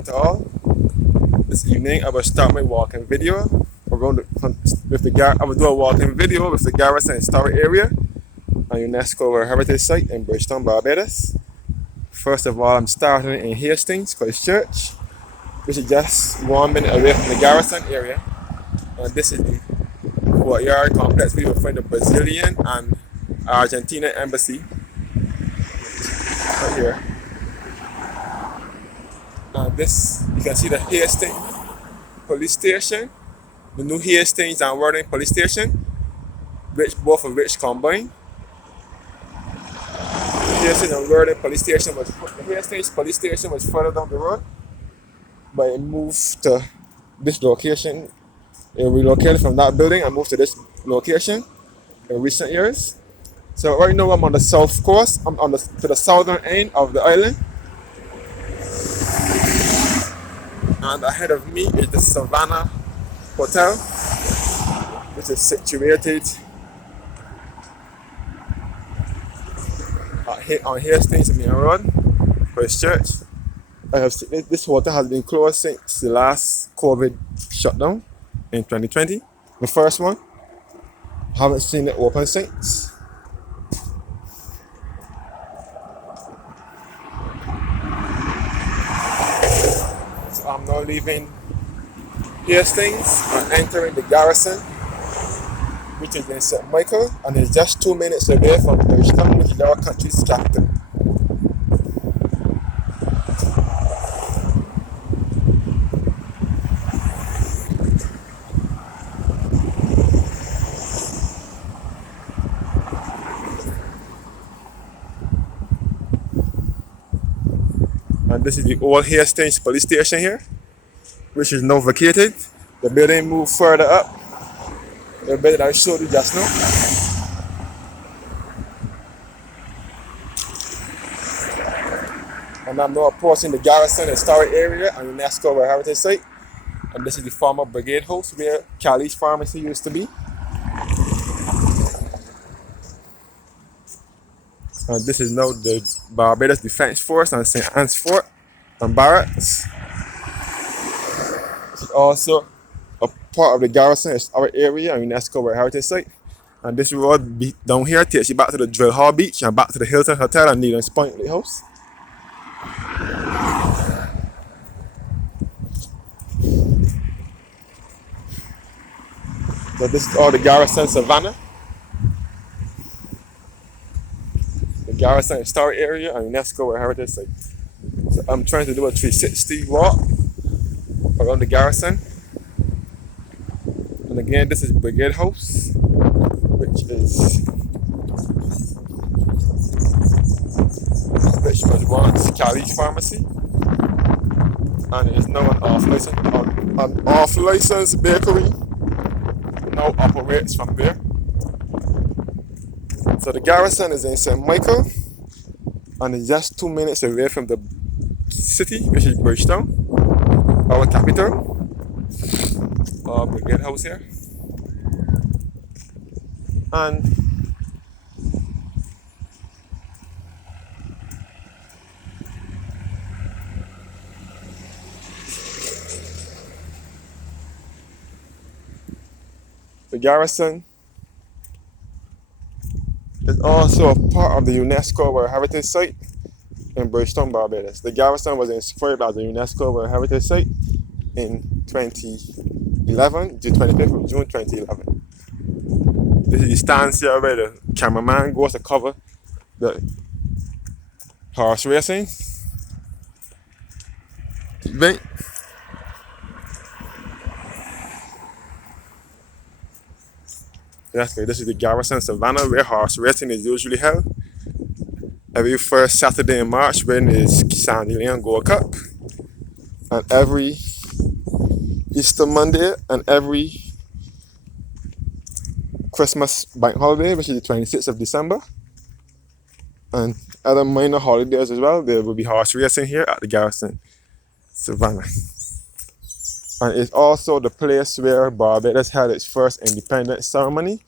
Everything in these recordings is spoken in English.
morning to all. This evening I will start my walking video around I will do a walking video with the Garrison historic area, a UNESCO World Heritage Site in Bridgetown, Barbados. First of all, I'm starting in Hastings Church, which is just 1 minute away from the Garrison area. And this is the courtyard complex we will find the Brazilian and Argentina embassy right here. And this, you can see the Hastings police station, the new Hastings and Worthing police station, both of which combined. Hastings and Worthing police station the Hastings police station was further down the road, but it moved to this location. It relocated from that building and moved to this location in recent years. So right now I'm on the south coast. I'm on to the southern end of the island. And ahead of me is the Savannah Hotel, which is situated on Hastings Main Road, Christchurch. I have seen this hotel has been closed since the last COVID shutdown in 2020, the first one. Haven't seen it open since. So I'm now leaving Hastings and entering the Garrison, which is in St. Michael, and it's just 2 minutes away from Bridgetown, which is our country's capital. And this is the old Hastings police station here, which is now vacated. The building moved further up. The building I showed you just now. And I'm now approaching the Garrison historic area and UNESCO World Heritage Site. And this is the former Brigade House where Cali's Pharmacy used to be. And this is now the Barbados Defense Force and St. Anne's Fort and Barracks. This is also a part of the Garrison historic area and UNESCO World Heritage Site. And this road down here takes you back to the Drill Hall Beach and back to the Hilton Hotel and Needham's Point Lighthouse. So this is all the Garrison Savannah, the Garrison historic area and UNESCO World Heritage Site. So I'm trying to do a 360 walk around the Garrison. And again, this is Brigade House, which was once Cali's Pharmacy, and it is now an off-license bakery. Now operates from there. So the Garrison is in St. Michael, and it's just 2 minutes away from the city, which is Bridgetown, our capital. Our Brigade House here. And the Garrison is also a part of the UNESCO World Heritage Site in Bridgetown, Barbados. The Garrison was inscribed as a UNESCO World Heritage Site in 2011, the 25th of June 2011. This is the stance here where the cameraman goes to cover the horse racing. Right. That's good. This is the Garrison Savannah where horse racing is usually held. Every first Saturday in March when it's Sandy Lane Gold Cup. And every Easter Monday and every Christmas bank holiday, which is the 26th of December. And other minor holidays as well. There will be horse racing here at the Garrison Savannah. And it's also the place where Barbados held its first independence ceremony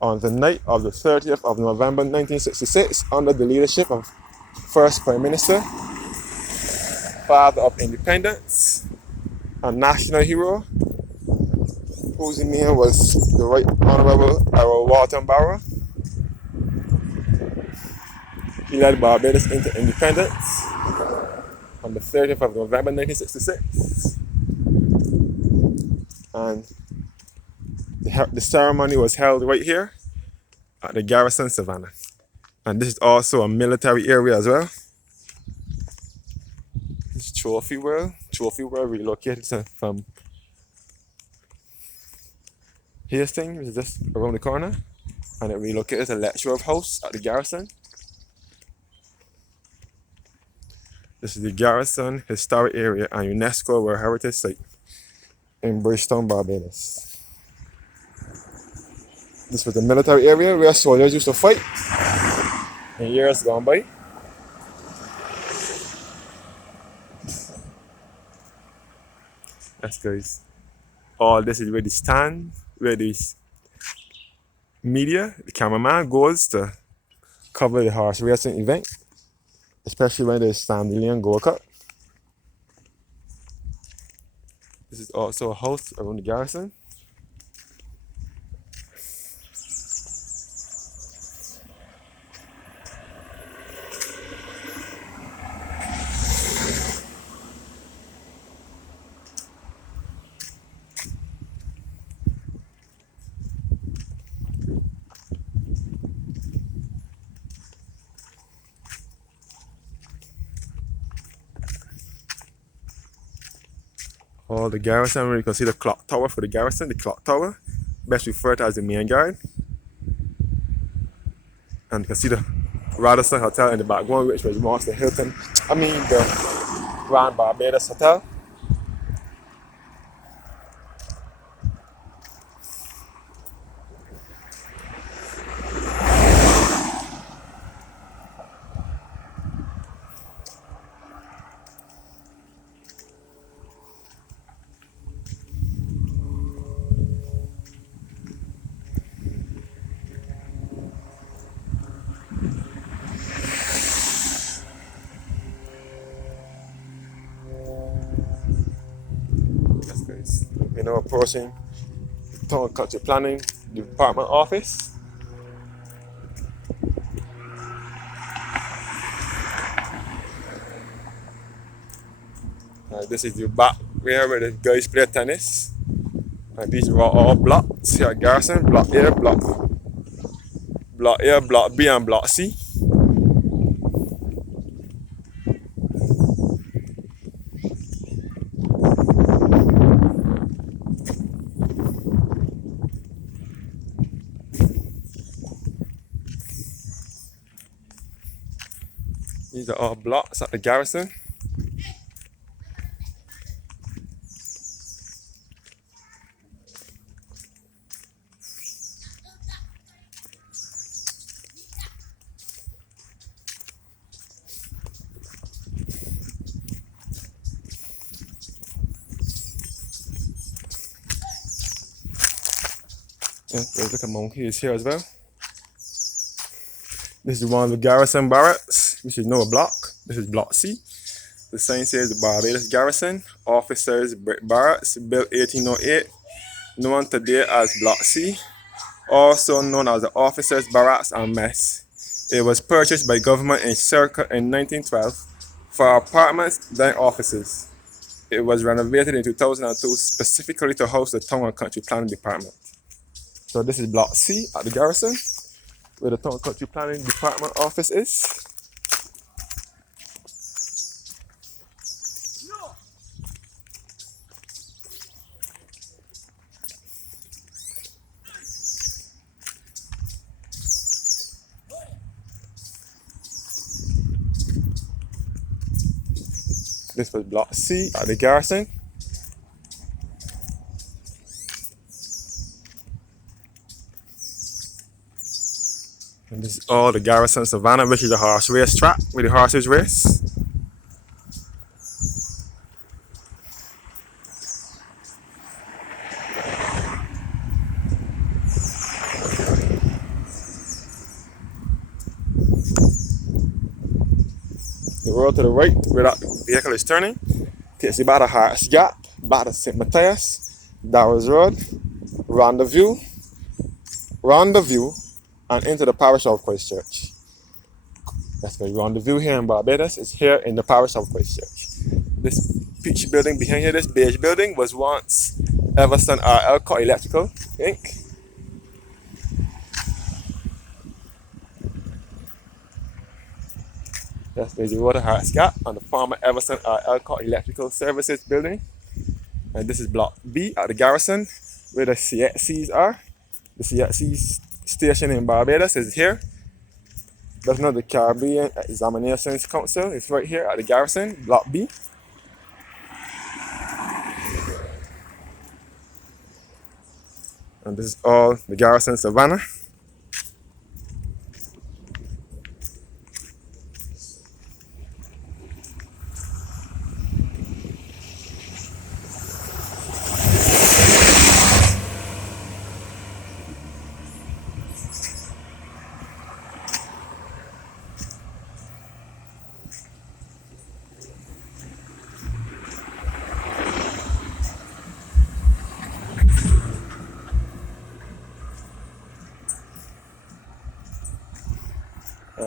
on the night of the 30th of November 1966 under the leadership of first Prime Minister father of independence, a national hero, whose name was the Right Honorable Errol Walton Barrow. He led Barbados into independence on the 30th of November 1966. And the ceremony was held right here at the Garrison Savannah. And this is also a military area as well. This is Trophy World. Trophy World relocated from Hastings, which is just around the corner. And it relocated to Letchworth House at the Garrison. This is the Garrison Historic Area and UNESCO World Heritage Site in Bridgetown, Barbados. This was the military area where soldiers used to fight in years gone by. Yes, guys. All this is where the stand, where the media, the cameraman goes to cover the horse racing event, especially when there's Sam Million Gold Cup. This is also a house around the Garrison. All the Garrison, where you can see the clock tower for the Garrison, the clock tower, best referred to as the main guard. And you can see the Radisson Hotel in the background, which was once the Grand Barbados Hotel. We're now approaching the Town and Country Planning Department office. This is the back where the guys play tennis. And these are all blocks here at Garrison. Block A, Block A, Block B, and Block C. These are all blocks at the Garrison. Yeah, there's like a monkey here as well. This is one of the Garrison barracks, which is now a block. This is Block C. The sign says the Barbados Garrison, Officers Barracks, built 1808, known today as Block C, also known as the Officers Barracks and Mess. It was purchased by government in circa in 1912 for apartments, then offices. It was renovated in 2002 specifically to house the Town and Country Planning Department. So this is Block C at the Garrison, where the Town and Country Planning Department office is. This was Block C at the Garrison. And this is all the Garrison Savannah, which is a horse race track where the horses race. The road to the right, where that vehicle is turning, takes you back to Harris Gap, back to St. Matthias, Darrows Road, Rendezvous, and into the parish of Christchurch. That's the Rendezvous here in Barbados. It's here in the parish of Christchurch. This peach building behind here, this beige building, was once Everson R. Elcott Electrical Inc. That's the Water Harris Gap and the former Everson R. Elcott Electrical Services building. And this is Block B at the Garrison, where the CXCs are. The CXC station in Barbados is here. There's another Caribbean Examinations Council. It's right here at the Garrison, Block B. And this is all the Garrison Savannah.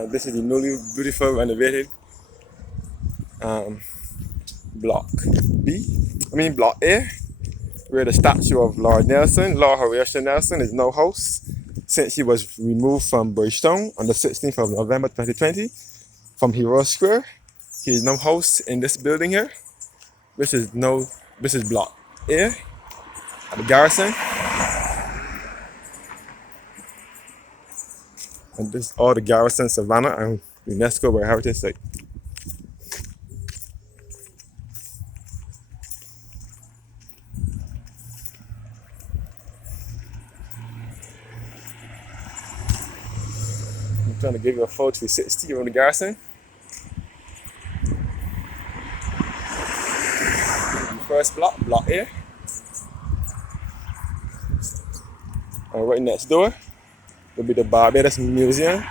This is the newly beautiful renovated Block A, where the statue of Lord Horatio Nelson, is now housed since he was removed from Bridgetown on the 16th of November 2020 from Hero Square. He is now housed in this building here, which is Block A at the Garrison. And this is all the Garrison Savannah and UNESCO World Heritage Site. I'm trying to give you a full 360 around the Garrison. The first block, Block A. And right next door will be the Barbados Museum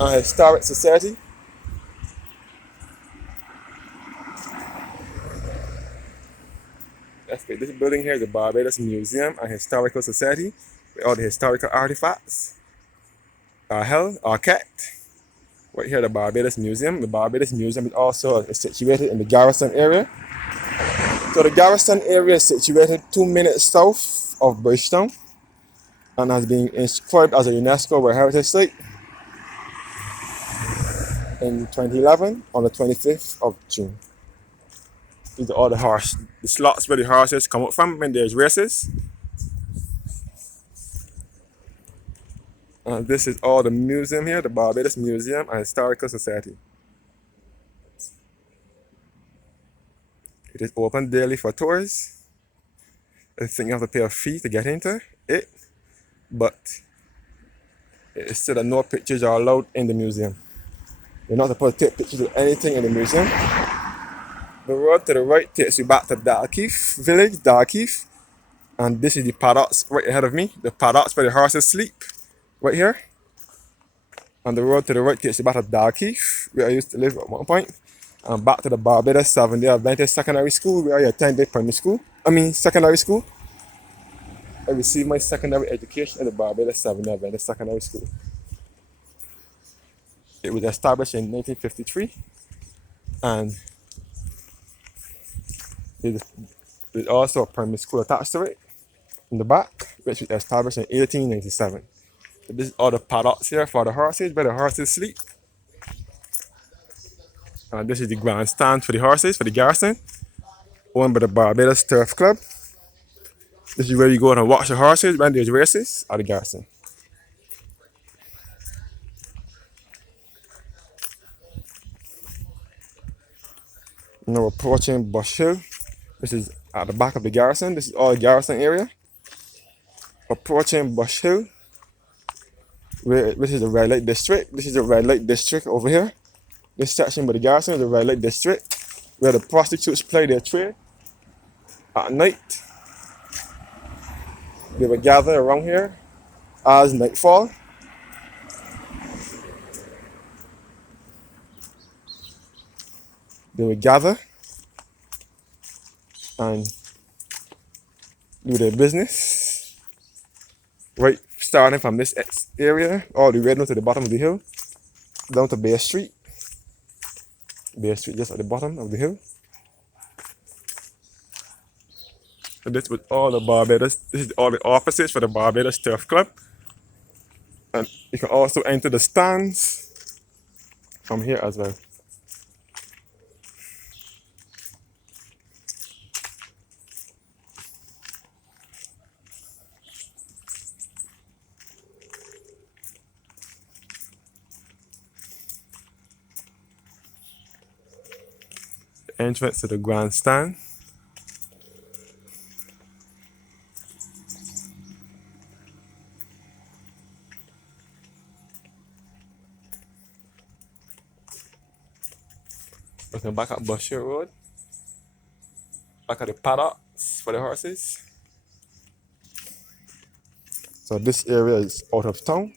and Historic Society. That's good. This building here is the Barbados Museum and Historical Society, where all the historical artifacts are held or kept. Right here, the Barbados Museum. The Barbados Museum is also situated in the Garrison area. So the Garrison area is situated 2 minutes south of Bridgetown and has been inscribed as a UNESCO World Heritage Site in 2011 on the 25th of June. These are all the slots where the horses come up from when there's races. And this is all the museum here, the Barbados Museum and Historical Society. It is open daily for tours. I think you have to pay a fee to get into it, but it is still that no pictures are allowed in the museum. You're not supposed to take pictures of anything in the museum. The road to the right takes you back to Dalkeith village, Dalkeith. And this is the paddocks right ahead of me, the paddocks where the horses sleep, right here. And the road to the right takes you back to Dalkeith, where I used to live at one point. And back to the Barbados Seventh-day Adventist Secondary School, where I attended secondary school. I received my secondary education at the Barbados Seventh-day Adventist Secondary School. It was established in 1953, and there's also a primary school attached to it in the back, which was established in 1897. So this is all the paddocks here for the horses, where the horses sleep. And this is the grandstand for the horses, for the Garrison, owned by the Barbados Turf Club. This is where you go and watch the horses when there's races at the Garrison. Now approaching Bush Hill. This is at the back of the Garrison. This is all the Garrison area. Approaching Bush Hill, which is the red light district. This is the red light district over here. This section by the Garrison is the red light district, where the prostitutes play their trade at night. They would gather around here as nightfall. They would gather and do their business. Right, starting from this area all the way down to the bottom of the hill, down to Bear Street. Bear Street just at the bottom of the hill. And this was all the Barbados. This is all the offices for the Barbados Turf Club. And you can also enter the stands from here as well. The entrance to the grandstand. Looking back at Bushhill Road. Back at the paddocks for the horses. So this area is out of town.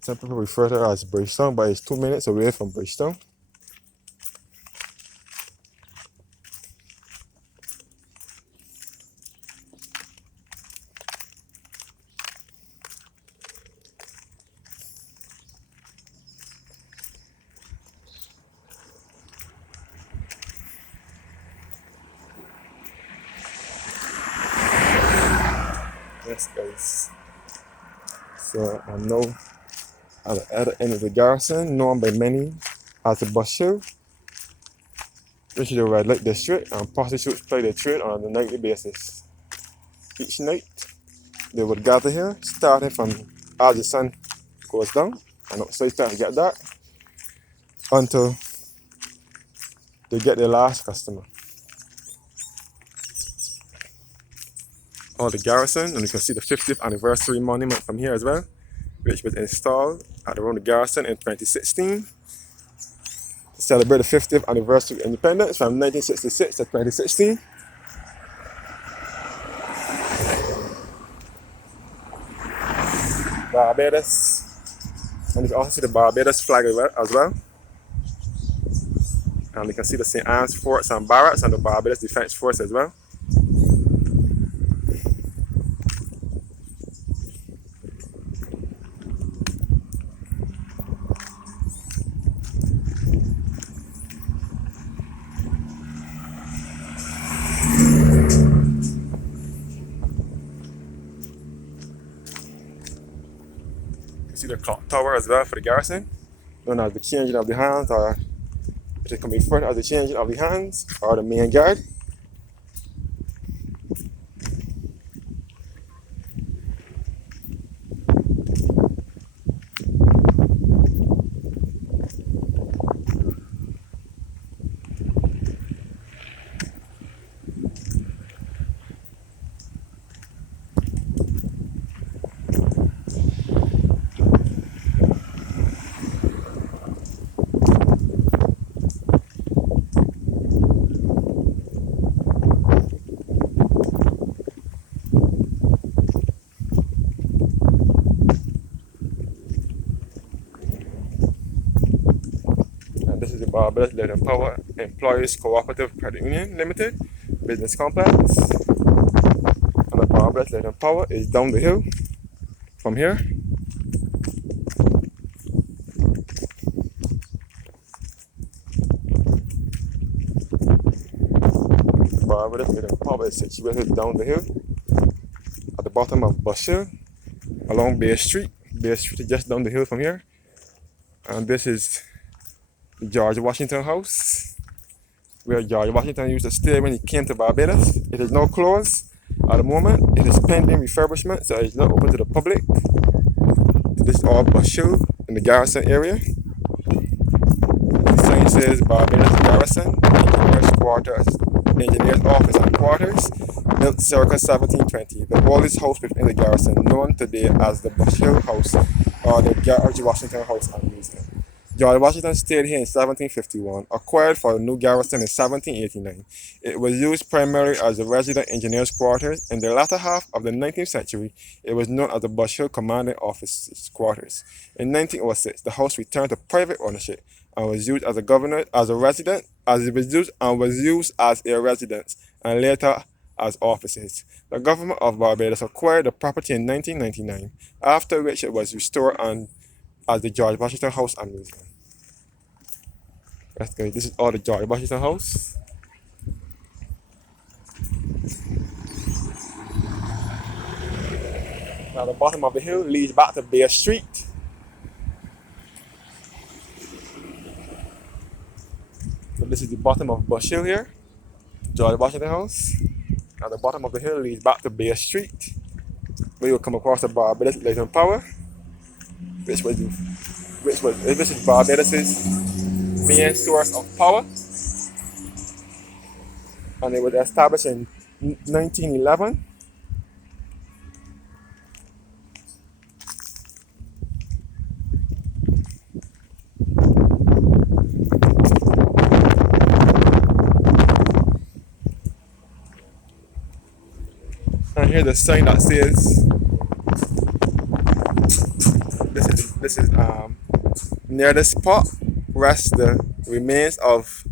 Some people refer to it as Bridgetown, but it's 2 minutes away from Bridgetown. Yes, guys. So I know at the other end of the Garrison, known by many as the Bushhill. This is the red light district, and prostitutes play their trade on a nightly basis. Each night, they would gather here, starting from as the sun goes down, and outside start to get dark, until they get their last customer. All the Garrison, and you can see the 50th anniversary monument from here as well, which was installed at around the Garrison in 2016 to celebrate the 50th anniversary of independence from 1966 to 2016. Barbados, and you can also see the Barbados flag as well. And you can see the St. Anne's Forts and Barracks and the Barbados Defense Force as well. See the clock tower as well for the Garrison, known as the changing of the hands, or it can be referred as the changing of the hands or the main guard. This is the Barbados Lead and Power Employees Cooperative Credit Union Limited Business Complex. And the Barbados Lead and Power is down the hill from here. The Barbados Lead and Power is situated down the hill at the bottom of Bushhill along Bear Street. Bear Street is just down the hill from here. And this is George Washington House, where George Washington used to stay when he came to Barbados. It is now closed at the moment. It is pending refurbishment, so it's not open to the public. This is all Bushhill in the Garrison area. The sign says Barbados Garrison, Engineers Quarters, Engineers Office and Quarters, built circa 1720. The oldest house within the Garrison, known today as the Bushhill House or the George Washington House and Museum. George Washington stayed here in 1751, acquired for the new garrison in 1789. It was used primarily as the resident engineers' quarters. In the latter half of the 19th century, it was known as the Bushhill Commanding Officer's Quarters. In 1906, the house returned to private ownership and was used as a governor as a resident, as it was used and was used as a residence, and later as offices. The government of Barbados acquired the property in 1999, after which it was restored as the George Washington House and Museum. That's good. This is all the George Washington House. Now the bottom of the hill leads back to Bay Street. So this is the bottom of Bush Hill here, George Washington House. Now the bottom of the hill leads back to Bay Street, where you'll come across the Barbados Latent Power, which is Barbados's main source of power. And it was established in 1911. And here's the sign that says this is near this spot rests the remains of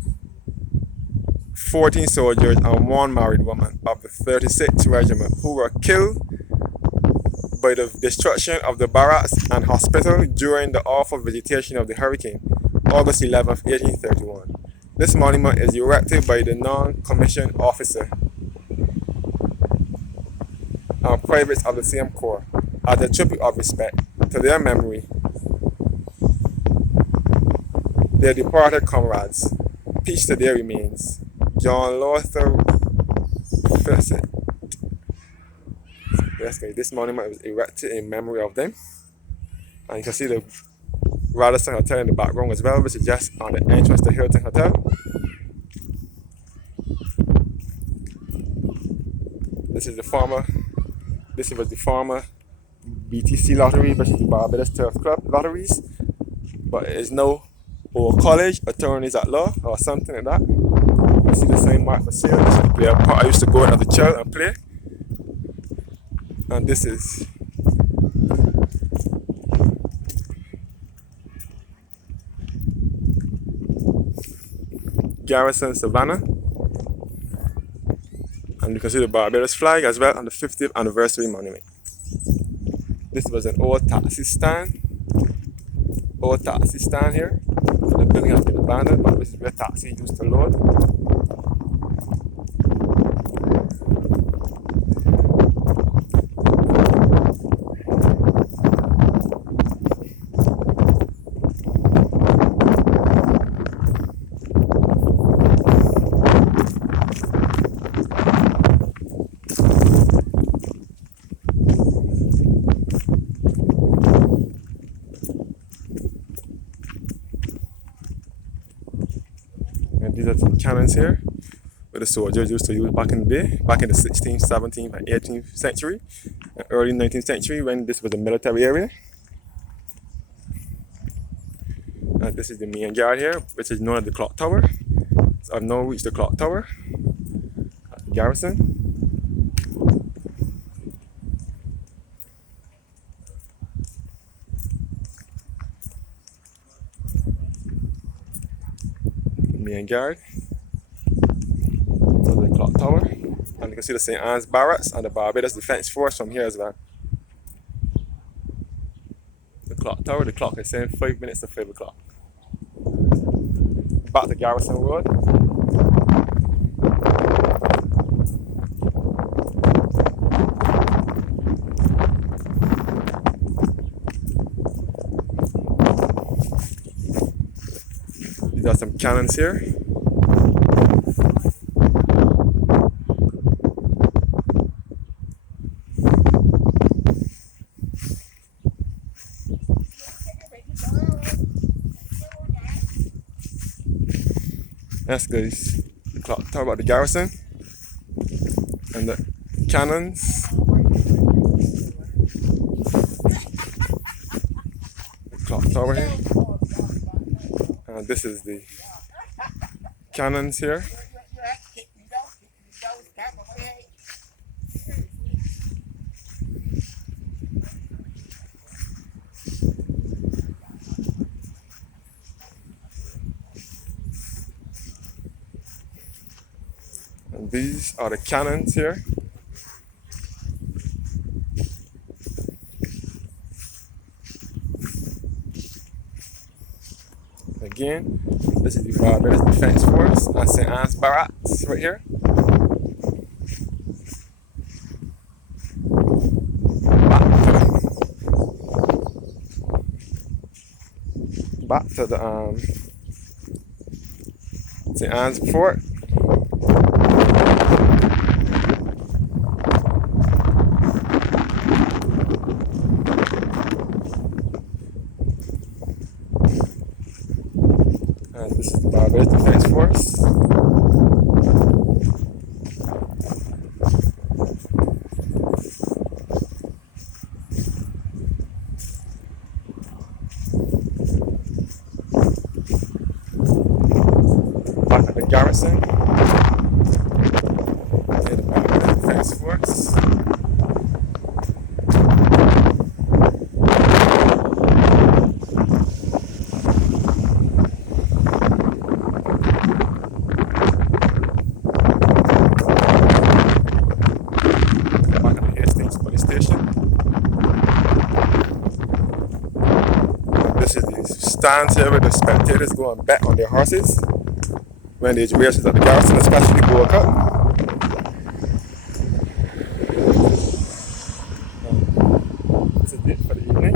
14 soldiers and one married woman of the 36th Regiment who were killed by the destruction of the barracks and hospital during the awful visitation of the hurricane, August 11, 1831. This monument is erected by the non-commissioned officer and privates of the same corps as a tribute of respect to their memory, their departed comrades. Peace to their remains. John Lawther Fessett. This monument was erected in memory of them. And you can see the Radisson Hotel in the background as well, which is just on the entrance to Hilton Hotel. This was the former BTC lottery, which is the Barbados Turf Club lotteries. But it is now Old College, Attorneys at Law, or something like that. You see the same mark for sale. This is the player part I used to go in as a child and play. And this is Garrison, Savannah. And you can see the Barbados flag as well on the 50th anniversary monument. This was an old taxi stand. Here. The building has been abandoned, but this is where taxi used to load. And these are some cannons here, where the soldiers used to use back in the day, back in the 16th, 17th, and 18th century, and early 19th century when this was a military area. And this is the main yard here, which is known as the clock tower. So I've now reached the clock tower at the Garrison. Main yard. So the clock tower. And you can see the St. Anne's Barracks and the Barbados Defence Force from here as well. The clock tower, the clock is saying 5 minutes to 5 o'clock. Back to Garrison Road. These are some cannons here. That's guys, the clock tower about the Garrison and the cannons. The clock tower here. And this is the cannons here. And these are the cannons here. Again, this is the Barbados Defense Force and St. Anne's Barracks right here. Back to the St. Anne's Fort. And this is the Barbados Defense Force. Back at the Garrison. Okay, the Barbados Defense Force. This is the stands here where the spectators go and bet on their horses when there's races at the Garrison, especially Gold Cup. This is it for the evening.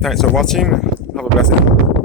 Thanks for watching. Have a blessed day.